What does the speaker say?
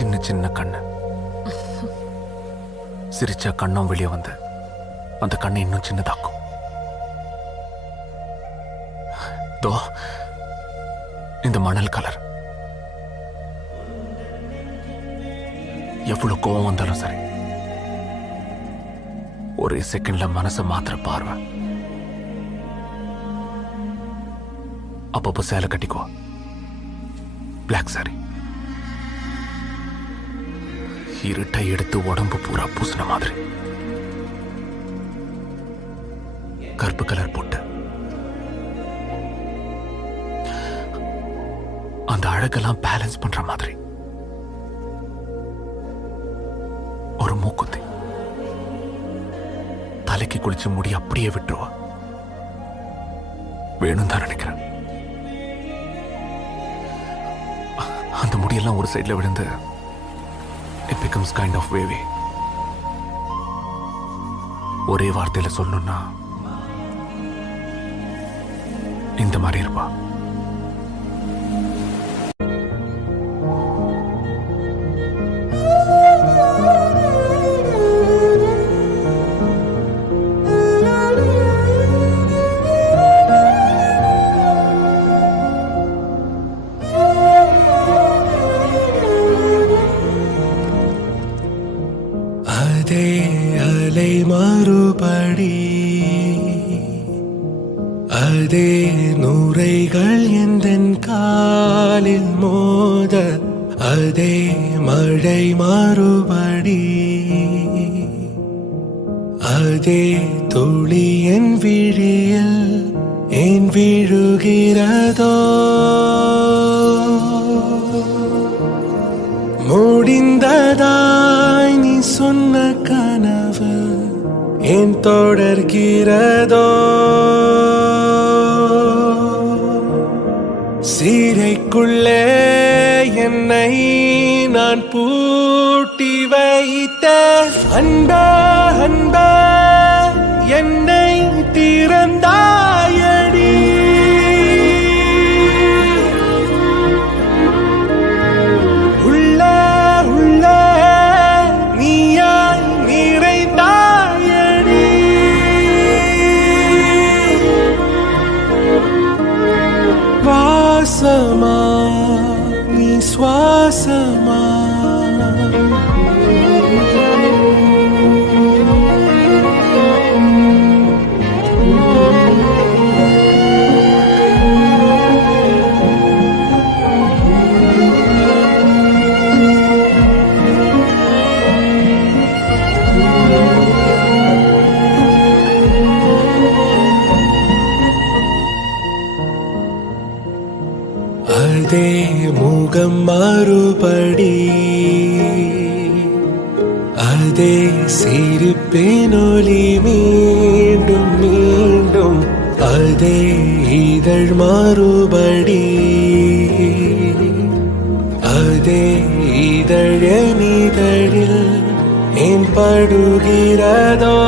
சின்ன சின்ன கண்ணு. சிரிச்சா கண்ணும் வெளியே வந்து அந்த கண்ணை இன்னும் சின்னதாக்கும். தோ இந்த மணல் கலர். எவ்வளவு கோவம் வந்தாலும் சரி, ஒரே செகண்ட்ல மனசை மாத்திர பார்வை. அப்பப்போ சேலை கட்டிக்கோ, பிளாக் சாரி. இருட்டை எடுத்து உடம்பு பூரா பூசின மாதிரி. கருப்பு கலர் போட்டு அந்த அழகெல்லாம் பேலன்ஸ் பண்ற மாதிரி. ஒரு மூக்குத்தி. தலைக்கு குளிச்சு முடி அப்படியே விட்டுருவா. வேணும் தான் நினைக்கிறேன். அந்த முடியெல்லாம் ஒரு சைட்ல விழுந்து it becomes kind of wavy. ஒரே வார்த்தையில சொல்லணும்னா இந்த மாதிரி இருப்பா. அதே அலை மறுபடி, அதே நுரைகள் எந்தன் காலில் மோத, அதே மழை மறுபடி, அதே துளி என் விழியில் ஏன் விழுகிறதோ. முடிந்ததாய் நீ சொன்ன கனவு ஏன் தொடர்கிறதோ. சீரைக்குள்ளே என்னை நான் பூட்டி வைத்த அன்பே அன்பே என்னை திறந்தாயடி. சுவாசமா நீ சுவாசமா, அதே முகம் மறுபடி, அதே சிரிப்பினொலி மீண்டும் மீண்டும், அதே இதழ் மறுபடி, அதே இதழில் ஏன் படுகிறதோ.